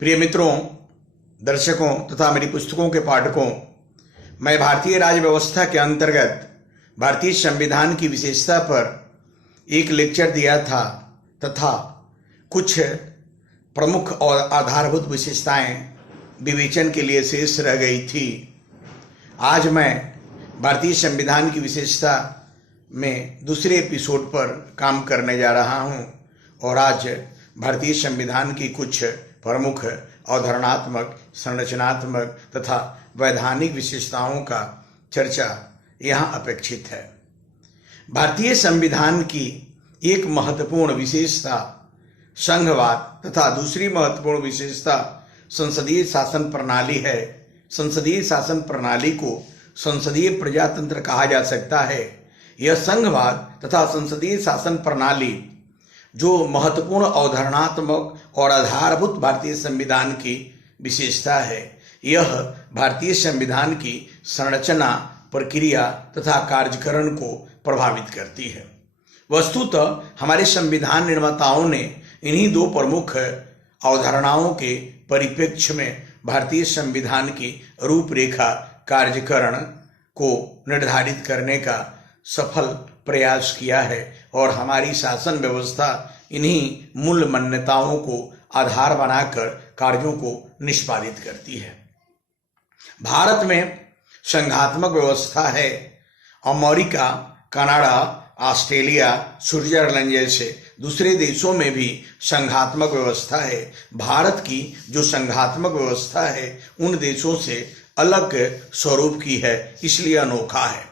प्रिय मित्रों, दर्शकों तथा मेरी पुस्तकों के पाठकों, मैं भारतीय राज्य व्यवस्था के अंतर्गत भारतीय संविधान की विशेषता पर एक लेक्चर दिया था तथा कुछ प्रमुख और आधारभूत विशेषताएं विवेचन के लिए शेष रह गई थी। आज मैं भारतीय संविधान की विशेषता में दूसरे एपिसोड पर काम करने जा रहा हूं और आज भारतीय संविधान की कुछ प्रमुख अवधारणात्मक, संरचनात्मक तथा वैधानिक विशेषताओं का चर्चा यहाँ अपेक्षित है। भारतीय संविधान की एक महत्वपूर्ण विशेषता संघवाद तथा दूसरी महत्वपूर्ण विशेषता संसदीय शासन प्रणाली है। संसदीय शासन प्रणाली को संसदीय प्रजातंत्र कहा जा सकता है। यह संघवाद तथा संसदीय शासन प्रणाली जो महत्वपूर्ण अवधारणात्मक और आधारभूत भारतीय संविधान की विशेषता है, यह भारतीय संविधान की संरचना, प्रक्रिया तथा कार्यकरण को प्रभावित करती है। वस्तुतः हमारे संविधान निर्माताओं ने इन्हीं दो प्रमुख अवधारणाओं के परिप्रेक्ष्य में भारतीय संविधान की रूपरेखा, कार्यकरण को निर्धारित करने का सफल प्रयास किया है और हमारी शासन व्यवस्था इन्हीं मूल मान्यताओं को आधार बनाकर कार्यों को निष्पादित करती है। भारत में संघात्मक व्यवस्था है। अमेरिका, कनाडा, ऑस्ट्रेलिया, स्विट्जरलैंड जैसे दूसरे देशों में भी संघात्मक व्यवस्था है। भारत की जो संघात्मक व्यवस्था है उन देशों से अलग स्वरूप की है, इसलिए अनोखा है।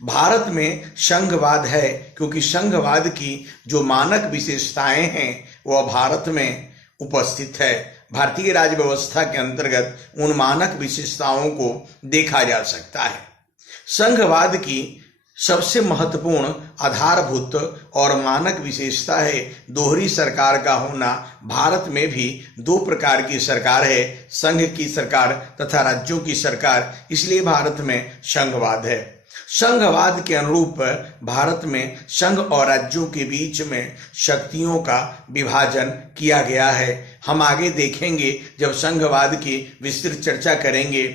भारत में संघवाद है क्योंकि संघवाद की जो मानक विशेषताएं हैं वह भारत में उपस्थित है। भारतीय राज्य व्यवस्था के अंतर्गत उन मानक विशेषताओं को देखा जा सकता है। संघवाद की सबसे महत्वपूर्ण आधारभूत और मानक विशेषता है दोहरी सरकार का होना। भारत में भी दो प्रकार की सरकार है, संघ की सरकार तथा राज्यों की सरकार, इसलिए भारत में संघवाद है। संघवाद के अनुरूप भारत में संघ और राज्यों के बीच में शक्तियों का विभाजन किया गया है। हम आगे देखेंगे जब संघवाद की विस्तृत चर्चा करेंगे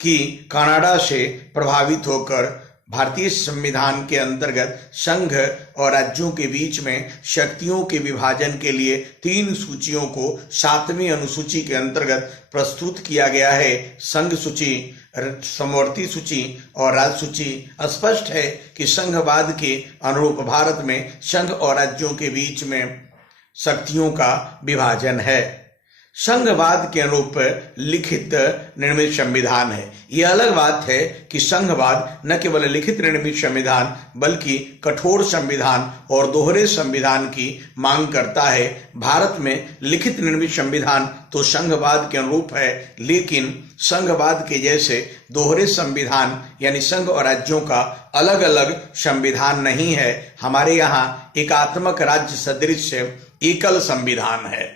कि कनाडा से प्रभावित होकर भारतीय संविधान के अंतर्गत संघ और राज्यों के बीच में शक्तियों के विभाजन के लिए 3 सूचियों को 7वीं अनुसूची के अंतर्गत प्रस्तुत किया गया है। संघ सूची, समवर्ती सूची और राज्य सूची। स्पष्ट है कि संघवाद के अनुरूप भारत में संघ और राज्यों के बीच में शक्तियों का विभाजन है। संघवाद के अनुरूप लिखित निर्मित संविधान है। यह अलग बात है कि संघवाद न केवल लिखित निर्मित संविधान बल्कि कठोर संविधान और दोहरे संविधान की मांग करता है। भारत में लिखित निर्मित संविधान तो संघवाद के अनुरूप है, लेकिन संघवाद के जैसे दोहरे संविधान यानी संघ और राज्यों का अलग अलग संविधान नहीं है। हमारे यहाँ एकात्मक राज्य सदृश एकल संविधान है।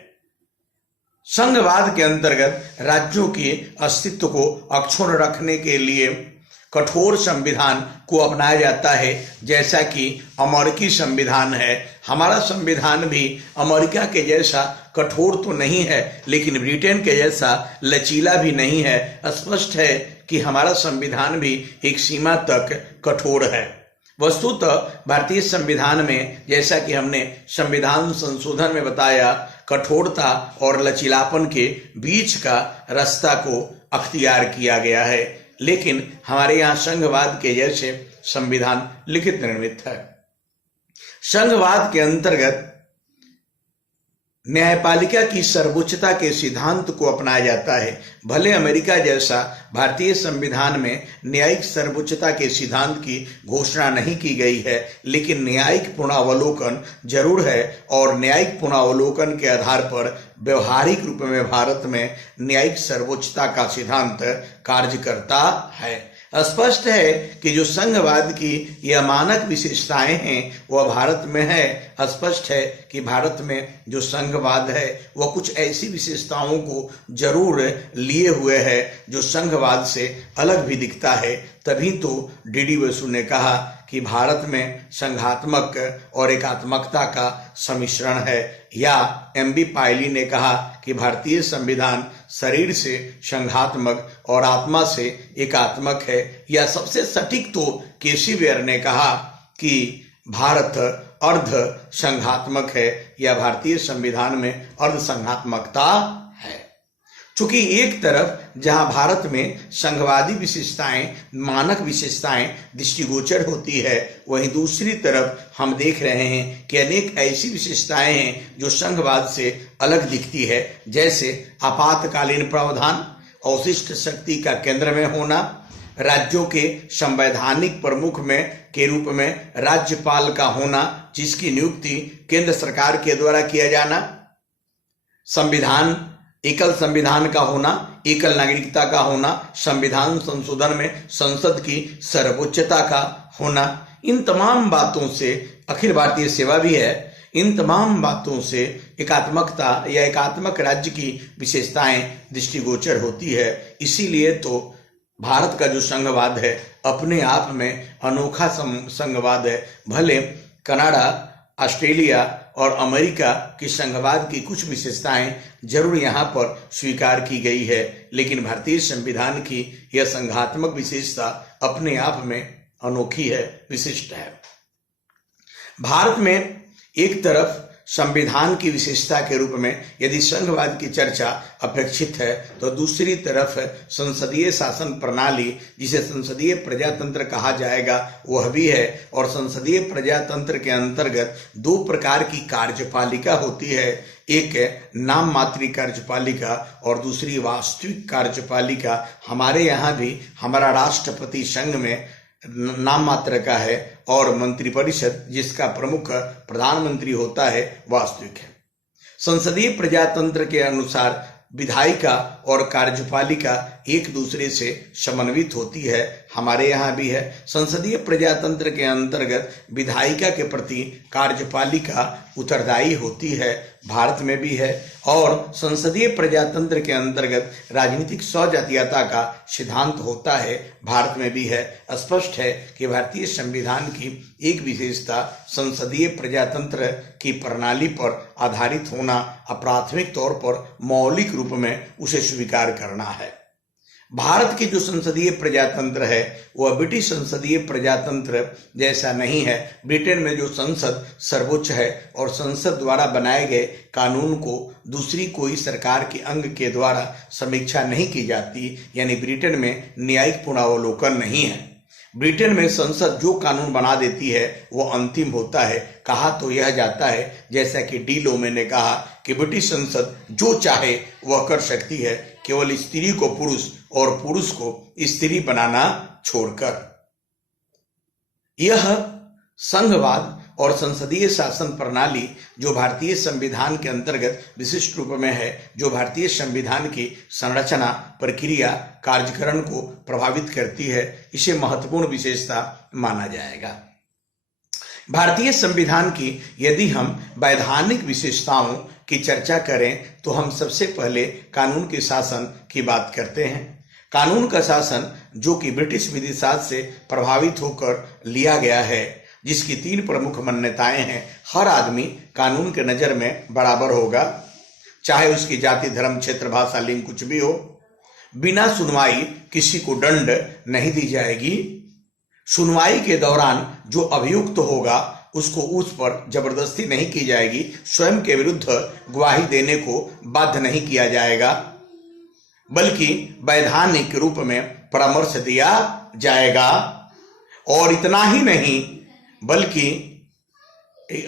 संघवाद के अंतर्गत राज्यों के अस्तित्व को अक्षुण्ण रखने के लिए कठोर संविधान को अपनाया जाता है, जैसा कि अमेरिकी संविधान है। हमारा संविधान भी अमेरिका के जैसा कठोर तो नहीं है, लेकिन ब्रिटेन के जैसा लचीला भी नहीं है। स्पष्ट है कि हमारा संविधान भी एक सीमा तक कठोर है। वस्तुतः भारतीय संविधान में, जैसा कि हमने संविधान संशोधन में बताया, कठोरता और लचीलापन के बीच का रास्ता को अख्तियार किया गया है, लेकिन हमारे यहाँ संघवाद के जैसे संविधान लिखित निर्मित है। संघवाद के अंतर्गत न्यायपालिका की सर्वोच्चता के सिद्धांत को अपनाया जाता है। भले अमेरिका जैसा भारतीय संविधान में न्यायिक सर्वोच्चता के सिद्धांत की घोषणा नहीं की गई है, लेकिन न्यायिक पुनरावलोकन जरूर है और न्यायिक पुनरावलोकन के आधार पर व्यवहारिक रूप में भारत में न्यायिक सर्वोच्चता का सिद्धांत कार्य करता है। स्पष्ट है कि जो संघवाद की यह मानक विशेषताएं हैं वह भारत में है। स्पष्ट है कि भारत में जो संघवाद है वह कुछ ऐसी विशेषताओं को जरूर लिए हुए है जो संघवाद से अलग भी दिखता है। तभी तो डीडी बसु ने कहा कि भारत में संघात्मक और एकात्मकता का सम्मिश्रण है, या एम.बी. पायली ने कहा कि भारतीय संविधान शरीर से संघात्मक और आत्मा से एकात्मक है, या सबसे सटीक तो केसीवेयर ने कहा कि भारत अर्ध संघात्मक है, या भारतीय संविधान में अर्ध संघात्मकता है। चूंकि एक तरफ जहां भारत में संघवादी विशेषताएं, मानक विशेषताएं दृष्टिगोचर होती है, वहीं दूसरी तरफ हम देख रहे हैं कि अनेक ऐसी विशेषताएं हैं जो संघवाद से अलग दिखती है, जैसे आपातकालीन प्रावधान, अवशिष्ट शक्ति का केंद्र में होना, राज्यों के संवैधानिक प्रमुख के रूप में राज्यपाल का होना जिसकी नियुक्ति केंद्र सरकार के द्वारा किया जाना, एकल संविधान का होना, एकल नागरिकता का होना, संविधान संशोधन में संसद की सर्वोच्चता का होना, इन तमाम बातों से अखिल भारतीय सेवा भी है। इन तमाम बातों से एकात्मकता या एकात्मक राज्य की विशेषताएं दृष्टिगोचर होती है। इसीलिए तो भारत का जो संघवाद है अपने आप में अनोखा संघवाद है। भले कनाडा, ऑस्ट्रेलिया और अमेरिका की संघवाद की कुछ विशेषताएं जरूर यहाँ पर स्वीकार की गई है, लेकिन भारतीय संविधान की यह संघात्मक विशेषता अपने आप में अनोखी है, विशिष्ट है। भारत में एक तरफ संविधान की विशेषता के रूप में यदि संघवाद की चर्चा अपेक्षित है, तो दूसरी तरफ संसदीय शासन प्रणाली, जिसे संसदीय प्रजातंत्र कहा जाएगा, वह भी है। और संसदीय प्रजातंत्र के अंतर्गत दो प्रकार की कार्यपालिका होती है, एक नाम मात्र कार्यपालिका और दूसरी वास्तविक कार्यपालिका। हमारे यहाँ भी हमारा राष्ट्रपति संघ में नाम मात्र का है और मंत्रिपरिषद, जिसका प्रमुख प्रधानमंत्री होता है, वास्तविक है। संसदीय प्रजातंत्र के अनुसार विधायिका और कार्यपालिका एक दूसरे से समन्वित होती है, हमारे यहाँ भी है। संसदीय प्रजातंत्र के अंतर्गत विधायिका के प्रति कार्यपालिका उत्तरदायी होती है, भारत में भी है। और संसदीय प्रजातंत्र के अंतर्गत राजनीतिक स्वजातीयता का सिद्धांत होता है, भारत में भी है। स्पष्ट है कि भारतीय संविधान की एक विशेषता संसदीय प्रजातंत्र की प्रणाली पर आधारित होना, प्राथमिक तौर पर मौलिक रूप में उसे स्वीकार करना है। भारत की जो संसदीय प्रजातंत्र है वह ब्रिटिश संसदीय प्रजातंत्र जैसा नहीं है। ब्रिटेन में जो संसद सर्वोच्च है और संसद द्वारा बनाए गए कानून को दूसरी कोई सरकार के अंग के द्वारा समीक्षा नहीं की जाती, यानी ब्रिटेन में न्यायिक पुनरावलोकन नहीं है। ब्रिटेन में संसद जो कानून बना देती है वो अंतिम होता है। कहा तो यह जाता है, जैसा कि डी लोमे ने कहा, कि ब्रिटिश संसद जो चाहे वह कर सकती है, केवल स्त्री को पुरुष और पुरुष को स्त्री बनाना छोड़कर। यह संघवाद और संसदीय शासन प्रणाली जो भारतीय संविधान के अंतर्गत विशिष्ट रूप में है, जो भारतीय संविधान की संरचना, प्रक्रिया, कार्यकरण को प्रभावित करती है, इसे महत्वपूर्ण विशेषता माना जाएगा। भारतीय संविधान की यदि हम वैधानिक विशेषताओं की चर्चा करें तो हम सबसे पहले कानून के शासन की बात करते हैं। कानून का शासन जो कि ब्रिटिश विधिशास्त्र से प्रभावित होकर लिया गया है, जिसकी तीन प्रमुख मान्यताएं हैं। हर आदमी कानून के नजर में बराबर होगा, चाहे उसकी जाति, धर्म, क्षेत्र, भाषा, लिंग कुछ भी हो। बिना सुनवाई किसी को दंड नहीं दी जाएगी। सुनवाई के दौरान जो अभियुक्त होगा उसको उस पर जबरदस्ती नहीं की जाएगी। स्वयं के विरुद्ध गवाही देने को बाध्य नहीं किया जाएगा, बल्कि वैधानिक रूप में परामर्श दिया जाएगा। और इतना ही नहीं, बल्कि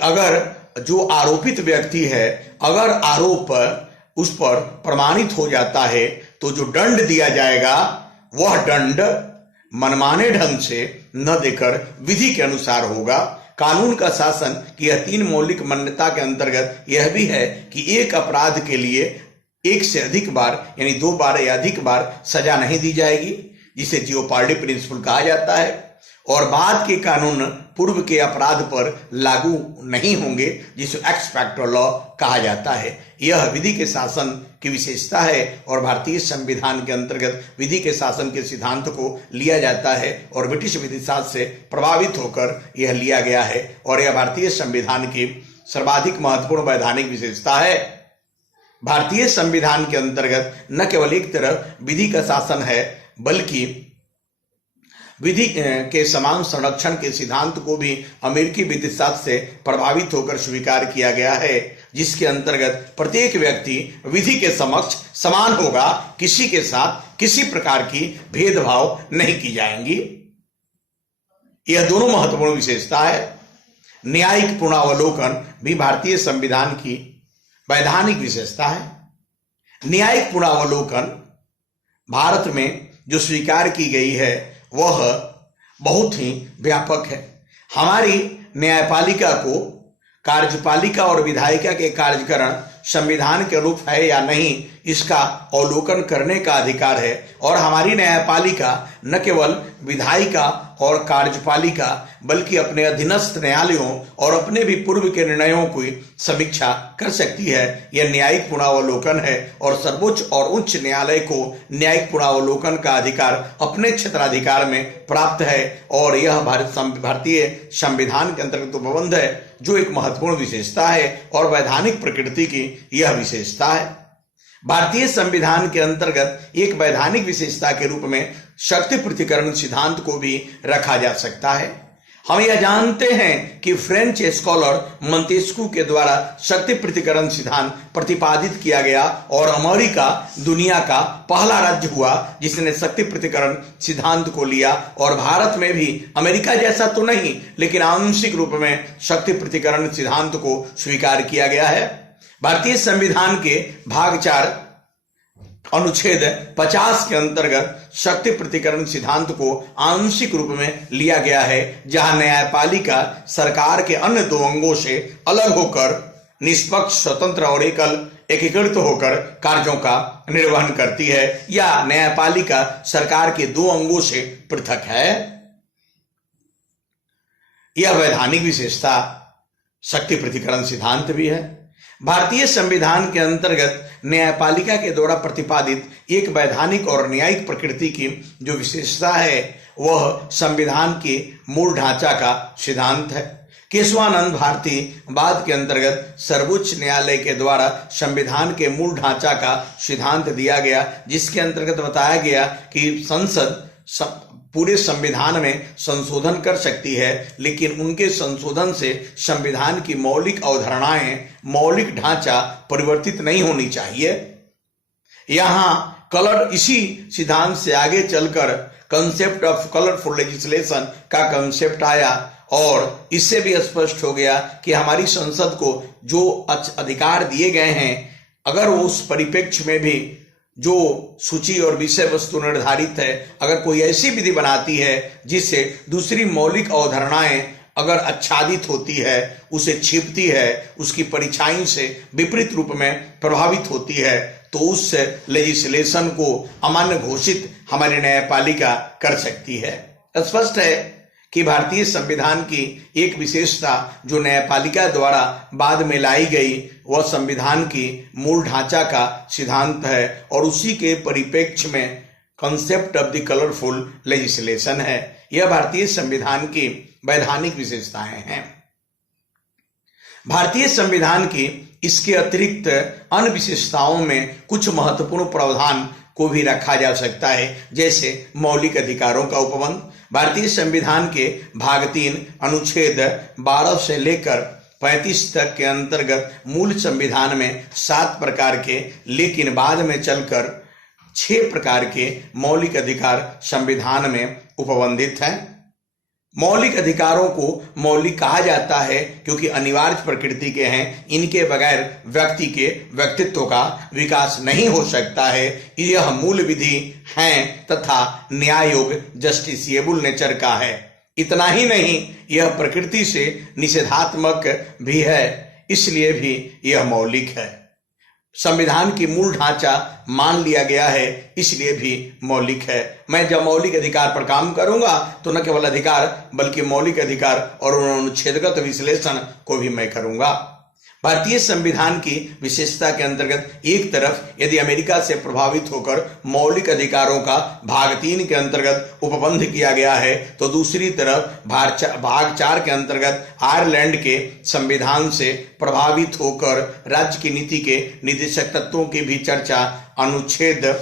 अगर जो आरोपित व्यक्ति है, अगर आरोप उस पर प्रमाणित हो जाता है तो जो दंड दिया जाएगा वह दंड मनमाने ढंग से न देकर विधि के अनुसार होगा। कानून का शासन की यह तीन मौलिक मान्यता के अंतर्गत यह भी है कि एक अपराध के लिए एक से अधिक बार, यानी 2 बार या अधिक बार सजा नहीं दी जाएगी, जिसे जियोपार्डी प्रिंसिपल कहा जाता है। और बाद के कानून पूर्व के अपराध पर लागू नहीं होंगे, जिसे एक्स फैक्टर लॉ कहा जाता है। यह विधि के शासन की विशेषता है और भारतीय संविधान के अंतर्गत विधि के शासन के सिद्धांत को लिया जाता है और ब्रिटिश विधिशास्त्र से प्रभावित होकर यह लिया गया है और यह भारतीय संविधान की सर्वाधिक महत्वपूर्ण वैधानिक विशेषता है। भारतीय संविधान के अंतर्गत न केवल एक तरफ विधि का शासन है, बल्कि विधि के समान संरक्षण के सिद्धांत को भी अमेरिकी विधिशास्त्र से प्रभावित होकर स्वीकार किया गया है, जिसके अंतर्गत प्रत्येक व्यक्ति विधि के समक्ष समान होगा, किसी के साथ किसी प्रकार की भेदभाव नहीं की जाएंगी। यह दोनों महत्वपूर्ण विशेषता है। न्यायिक पुनरावलोकन भी भारतीय संविधान की वैधानिक विशेषता है। न्यायिक पुनरावलोकन भारत में जो स्वीकार की गई है वह बहुत ही व्यापक है। हमारी न्यायपालिका को कार्यपालिका और विधायिका के कार्यकरण संविधान के अनुरूप है या नहीं, इसका अवलोकन करने का अधिकार है और हमारी न्यायपालिका न केवल विधायिका और कार्यपालिका बल्कि अपने अधीनस्थ न्यायालयों और अपने भी पूर्व के निर्णयों की समीक्षा कर सकती है। यह न्यायिक पुनरावलोकन है और सर्वोच्च और उच्च न्यायालय को न्यायिक पुनरावलोकन का अधिकार अपने क्षेत्राधिकार में प्राप्त है और यह भारतीय संविधान के अंतर्गत उपबंध है, जो एक महत्वपूर्ण विशेषता है और वैधानिक प्रकृति की यह विशेषता है। भारतीय संविधान के अंतर्गत एक वैधानिक विशेषता के रूप में शक्ति पृथक्करण सिद्धांत को भी रखा जा सकता है। हम यह जानते हैं कि फ्रेंच स्कॉलर मोंटेस्क्यू के द्वारा शक्ति पृथक्करण सिद्धांत प्रतिपादित किया गया और अमेरिका दुनिया का पहला राज्य हुआ जिसने शक्ति पृथक्करण सिद्धांत को लिया और भारत में भी अमेरिका जैसा तो नहीं लेकिन आंशिक रूप में शक्ति पृथक्करण सिद्धांत को स्वीकार किया गया है। भारतीय संविधान के भाग 4 अनुच्छेद 50 के अंतर्गत शक्ति पृथक्करण सिद्धांत को आंशिक रूप में लिया गया है, जहां न्यायपालिका सरकार के अन्य दो अंगों से अलग होकर निष्पक्ष, स्वतंत्र और एकीकृत होकर कार्यों का निर्वहन करती है या न्यायपालिका सरकार के दो अंगों से पृथक है। यह वैधानिक विशेषता शक्ति पृथक्करण सिद्धांत भी है। भारतीय संविधान के अंतर्गत न्यायपालिका के द्वारा प्रतिपादित एक वैधानिक और न्यायिक प्रकृति की जो विशेषता है वह संविधान के मूल ढांचा का सिद्धांत है। केशवानंद भारती वाद के अंतर्गत सर्वोच्च न्यायालय के द्वारा संविधान के मूल ढांचा का सिद्धांत दिया गया, जिसके अंतर्गत बताया गया कि संसद पूरे संविधान में संशोधन कर सकती है, लेकिन उनके संशोधन से संविधान की मौलिक अवधारणाएं, मौलिक ढांचा परिवर्तित नहीं होनी चाहिए। यहां कलर इसी सिद्धांत से आगे चलकर कंसेप्ट ऑफ कलरफुल लेजिस्लेशन का कंसेप्ट आया और इससे भी स्पष्ट हो गया कि हमारी संसद को जो अधिकार दिए गए हैं, अगर वो उस परिप्रेक्ष्य में भी जो सूची और विषय वस्तु निर्धारित है, अगर कोई ऐसी विधि बनाती है जिससे दूसरी मौलिक अवधारणाएं अगर आच्छादित होती है, उसे छिपती है, उसकी परिछाई से विपरीत रूप में प्रभावित होती है, तो उस लेजिस्लेशन को अमान्य घोषित हमारी न्यायपालिका कर सकती है। स्पष्ट है कि भारतीय संविधान की एक विशेषता जो न्यायपालिका द्वारा बाद में लाई गई वह संविधान की मूल ढांचा का सिद्धांत है और उसी के परिप्रेक्ष्य में concept of the colourful legislation है। यह भारतीय संविधान की वैधानिक विशेषताएं हैं। भारतीय संविधान की इसके अतिरिक्त अन्य विशेषताओं में कुछ महत्वपूर्ण प्रावधान को भी रखा जा सकता है, जैसे मौलिक अधिकारों का उपबंध। भारतीय संविधान के भाग 3 अनुच्छेद 12 से लेकर 35 तक के अंतर्गत मूल संविधान में 7 प्रकार के, लेकिन बाद में चलकर 6 प्रकार के मौलिक अधिकार संविधान में उपबंधित हैं। मौलिक अधिकारों को मौलिक कहा जाता है क्योंकि अनिवार्य प्रकृति के हैं। इनके बगैर व्यक्ति के व्यक्तित्व का विकास नहीं हो सकता है। यह मूल विधि हैं तथा न्याय योग्य, जस्टिसिएबल नेचर का है। इतना ही नहीं, यह प्रकृति से निषेधात्मक भी है, इसलिए भी यह मौलिक है। संविधान की मूल ढांचा मान लिया गया है, इसलिए भी मौलिक है। मैं जब मौलिक अधिकार पर काम करूंगा तो न केवल अधिकार बल्कि मौलिक अधिकार और अनुच्छेदगत विश्लेषण को भी मैं करूंगा। भारतीय संविधान की विशेषता के अंतर्गत एक तरफ यदि अमेरिका से प्रभावित होकर मौलिक अधिकारों का भाग 3 के अंतर्गत उपबंध किया गया है, तो दूसरी तरफ भाग 4 के अंतर्गत आयरलैंड के संविधान से प्रभावित होकर राज्य की नीति के निर्देशक तत्वों की भी चर्चा अनुच्छेद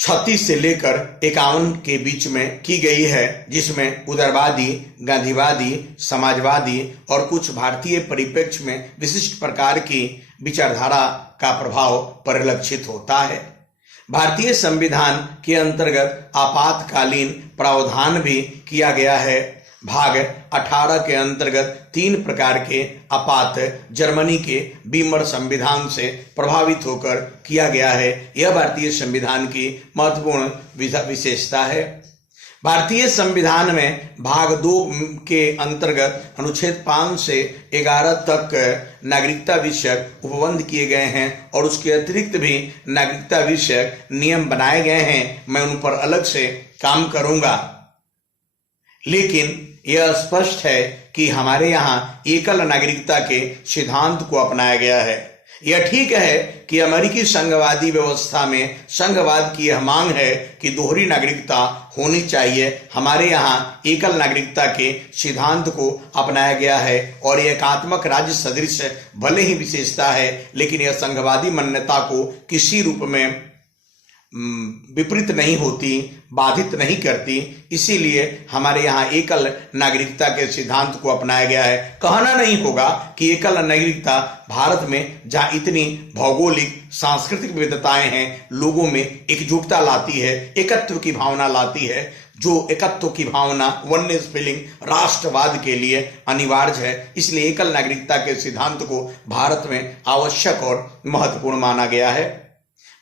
36 से लेकर 51 के बीच में की गई है, जिसमें उदारवादी, गांधीवादी, समाजवादी और कुछ भारतीय परिप्रेक्ष्य में विशिष्ट प्रकार की विचारधारा का प्रभाव परिलक्षित होता है। भारतीय संविधान के अंतर्गत आपातकालीन प्रावधान भी किया गया है। भाग 18 के अंतर्गत 3 प्रकार के आपात जर्मनी के बीमर संविधान से प्रभावित होकर किया गया है। यह भारतीय संविधान की महत्वपूर्ण विशेषता है। भारतीय संविधान में भाग 2 के अंतर्गत अनुच्छेद 5 से 11 तक नागरिकता विषयक उपबंध किए गए हैं और उसके अतिरिक्त भी नागरिकता विषयक नियम बनाए गए हैं। मैं उन पर अलग से काम करूंगा, लेकिन यह स्पष्ट है कि हमारे यहाँ एकल नागरिकता के सिद्धांत को अपनाया गया है। यह ठीक है कि अमेरिकी संघवादी व्यवस्था में संघवाद की यह मांग है कि दोहरी नागरिकता होनी चाहिए। हमारे यहाँ एकल नागरिकता के सिद्धांत को अपनाया गया है और यह एकात्मक राज्य सदृश भले ही विशेषता है, लेकिन यह संघवादी मान्यता को किसी रूप में विपरीत नहीं होती, बाधित नहीं करती। इसीलिए हमारे यहाँ एकल नागरिकता के सिद्धांत को अपनाया गया है। कहना नहीं होगा कि एकल नागरिकता भारत में जहाँ इतनी भौगोलिक सांस्कृतिक विविधताएं हैं, लोगों में एकजुटता लाती है, एकत्व की भावना लाती है, जो एकत्व की भावना, वननेस फीलिंग राष्ट्रवाद के लिए अनिवार्य है। इसलिए एकल नागरिकता के सिद्धांत को भारत में आवश्यक और महत्वपूर्ण माना गया है।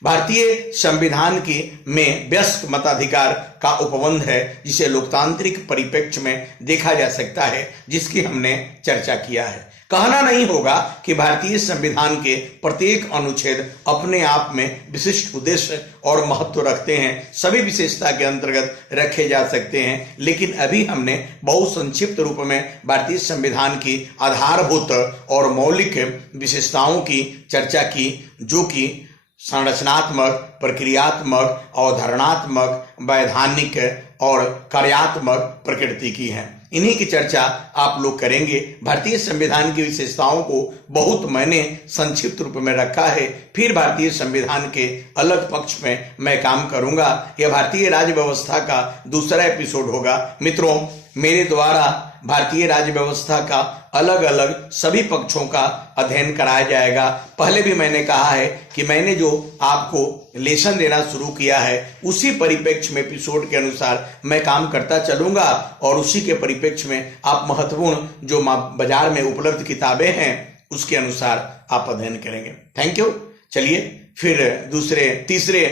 भारतीय संविधान की में वयस्क मताधिकार का उपबंध है, जिसे लोकतांत्रिक परिप्रेक्ष्य में देखा जा सकता है, जिसकी हमने चर्चा किया है। कहना नहीं होगा कि भारतीय संविधान के प्रत्येक अनुच्छेद अपने आप में विशिष्ट उद्देश्य और महत्व रखते हैं, सभी विशेषता के अंतर्गत रखे जा सकते हैं, लेकिन अभी हमने बहुत संक्षिप्त रूप में भारतीय संविधान की आधारभूत और मौलिक विशेषताओं की चर्चा की, जो कि संरचनात्मक, प्रक्रियात्मक, अवधारणात्मक, वैधानिक और कार्यात्मक प्रकृति की है। इन्हीं की चर्चा आप लोग करेंगे। भारतीय संविधान की विशेषताओं को बहुत मैंने संक्षिप्त रूप में रखा है, फिर भारतीय संविधान के अलग पक्ष में मैं काम करूंगा। यह भारतीय राज्य व्यवस्था का दूसरा एपिसोड होगा। मित्रों, मेरे द्वारा भारतीय राज्य व्यवस्था का अलग अलग सभी पक्षों का अध्ययन कराया जाएगा। पहले भी मैंने कहा है कि मैंने जो आपको लेसन देना शुरू किया है, उसी परिप्रेक्ष्य में एपिसोड के अनुसार मैं काम करता चलूंगा और उसी के परिप्रेक्ष्य में आप महत्वपूर्ण जो बाजार में उपलब्ध किताबें हैं उसके अनुसार आप अध्ययन करेंगे। Thank you. चलिए फिर तीसरे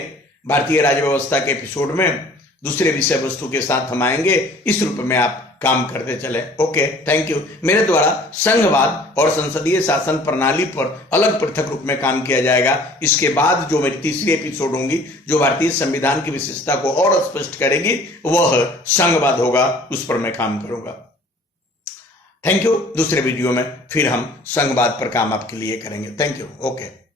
भारतीय राज्य व्यवस्था के एपिसोड में दूसरे विषय वस्तु के साथ हम आएंगे। इस रूप में आप काम करते चले। Okay, thank you. मेरे द्वारा संघवाद और संसदीय शासन प्रणाली पर अलग पृथक रूप में काम किया जाएगा। इसके बाद जो मेरी तीसरी एपिसोड होंगी, जो भारतीय संविधान की विशेषता को और स्पष्ट करेगी, वह संघवाद होगा। उस पर मैं काम करूंगा। Thank you. दूसरे वीडियो में फिर हम संघवाद पर काम आपके लिए करेंगे। Thank you. ओके।